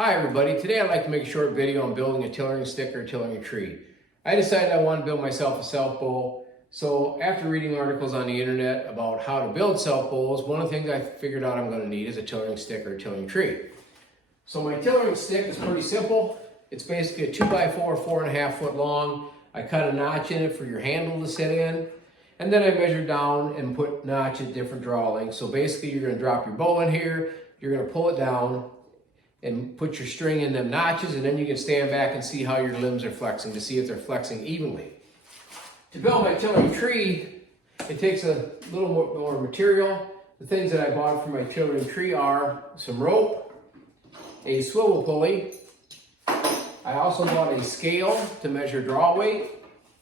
Hi everybody, today I'd like to make a short video on building a tillering stick or tilling a tree. I decided I want to build myself a self bowl, so after reading articles on the internet about how to build self bowls, one of the things I figured out I'm going to need is a tillering stick or a tilling tree. So my tillering stick is pretty simple. It's basically a 2x4, 4.5 foot long. I cut a notch in it for your handle to sit in, and then I measure down and put notch at different draw lengths. So basically you're going to drop your bow in here, you're going to pull it down, and put your string in them notches, and then you can stand back and see how your limbs are flexing to see if they're flexing evenly. To build my tillering tree, it takes a little more material. The things that I bought for my tillering tree are some rope, a swivel pulley. I also bought a scale to measure draw weight.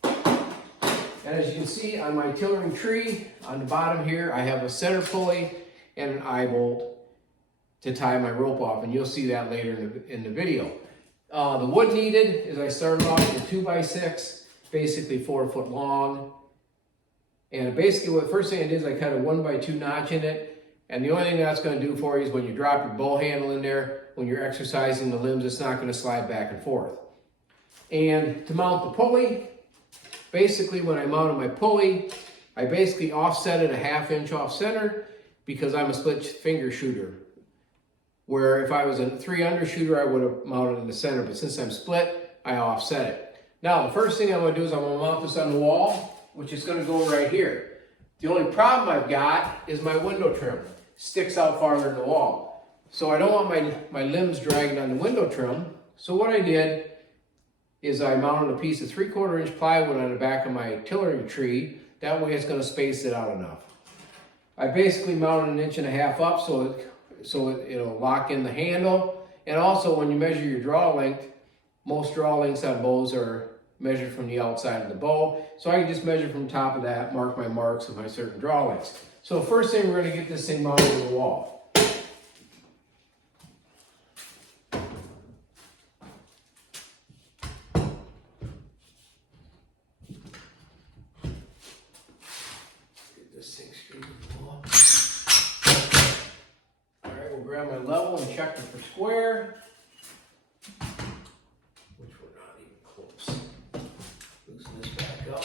And as you can see on my tillering tree, on the bottom here, I have a center pulley and an eye bolt to tie my rope off, and you'll see that later in the video. The wood needed is I started off with a 2x6, basically 4 foot long. And basically what first thing I did is I cut a 1x2 notch in it. And the only thing that's going to do for you is when you drop your bow handle in there, when you're exercising the limbs, it's not going to slide back and forth. And to mount the pulley, basically when I mounted my pulley, I basically offset it a 1/2 inch off center because I'm a split finger shooter. Where if I was a 3-under shooter, I would have mounted in the center, but since I'm split, I offset it. Now, the first thing I'm going to do is I'm going to mount this on the wall, which is going to go right here. The only problem I've got is my window trim sticks out farther than the wall. So I don't want my limbs dragging on the window trim. So what I did is I mounted a piece of 3/4 inch plywood on the back of my tillering tree. That way it's going to space it out enough. I basically mounted 1.5 inches up so it'll lock in the handle. And also when you measure your draw length, most draw lengths on bows are measured from the outside of the bow. So I can just measure from the top of that, mark my marks of my certain draw lengths. So first thing, we're going to get this thing mounted to the wall. Get this thing straight to the wall. We'll grab my level and check it for square, which we're not even close. Loosen this back up.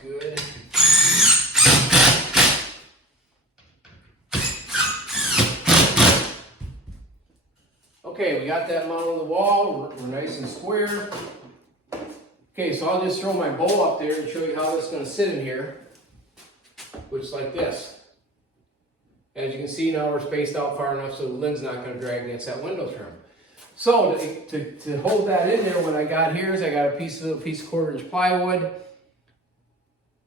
Good. Okay, we got that mounted on the wall. We're nice and square. Okay, so I'll just throw my bowl up there and show you how it's going to sit in here, which is like this. As you can see now, we're spaced out far enough so the lind's not going to drag against that window trim. So to hold that in there, what I got here is I got a piece of 1/4 inch plywood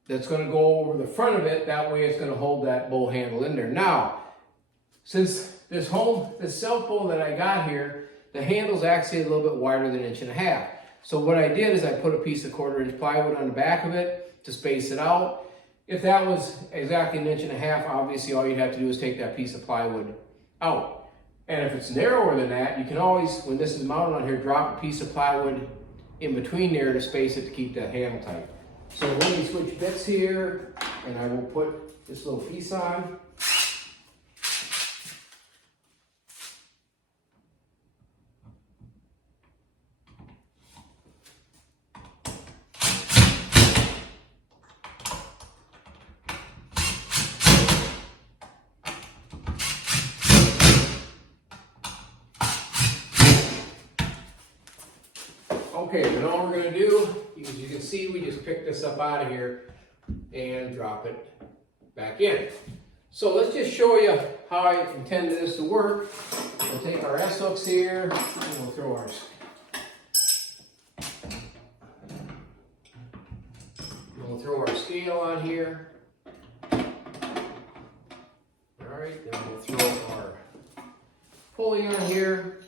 that's going to go over the front of it. That way it's going to hold that bowl handle in there. Now, since this self bowl that I got here, the handle's actually a little bit wider than 1.5 inches. So what I did is I put a piece of 1/4 inch plywood on the back of it to space it out. If that was exactly 1.5 inches, obviously all you'd have to do is take that piece of plywood out. And if it's narrower than that, you can always, when this is mounted on here, drop a piece of plywood in between there to space it to keep that handle tight. So let me switch bits here, and I will put this little piece on. Okay, then all we're going to do, as you can see, we just pick this up out of here and drop it back in. So let's just show you how I intended this to work. We'll take our S-hooks here, and we'll throw our scale on here. All right, then we'll throw our pulley on here.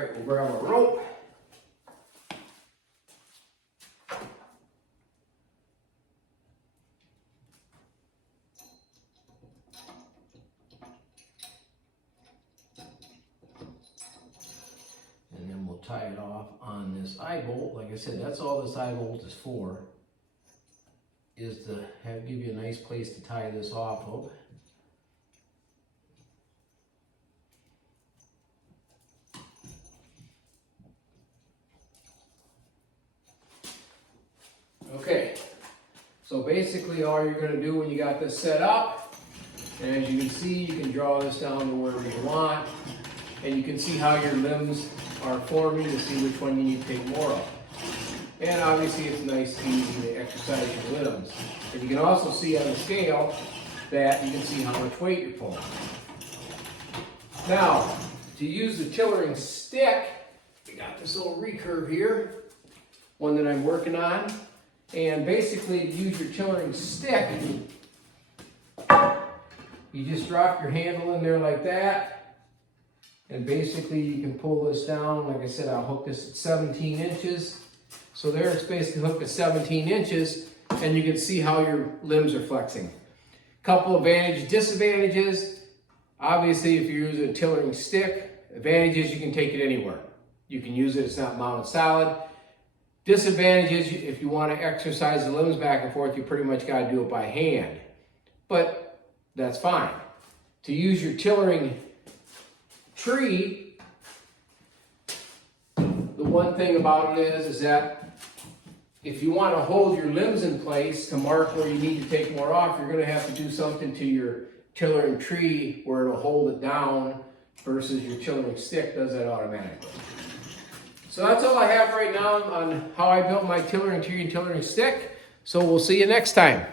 right, we'll grab a rope. And then we'll tie it off on this eye bolt. Like I said, that's all this eye bolt is for, is to give you a nice place to tie this off of. Okay, so basically all you're going to do when you got this set up, and as you can see, you can draw this down to wherever you want, and you can see how your limbs are forming to see which one you need to take more of. And obviously it's nice and easy to exercise your limbs. And you can also see on the scale that you can see how much weight you're pulling. Now, to use the tillering stick, we got this little recurve here, one that I'm working on. And basically, to use your tillering stick, you just drop your handle in there like that. And basically, you can pull this down. Like I said, I'll hook this at 17 inches. So there it's basically hooked at 17 inches. And you can see how your limbs are flexing. Couple advantages, disadvantages. Obviously, if you're using a tillering stick, advantages, you can take it anywhere. You can use it, it's not mounted solid. Disadvantages, if you want to exercise the limbs back and forth, you pretty much got to do it by hand. But that's fine. To use your tillering tree, the one thing about it is that if you want to hold your limbs in place to mark where you need to take more off, you're going to have to do something to your tillering tree where it'll hold it down versus your tillering stick does that automatically. So that's all I have right now on how I built my tillering tree and tillering stick. So we'll see you next time.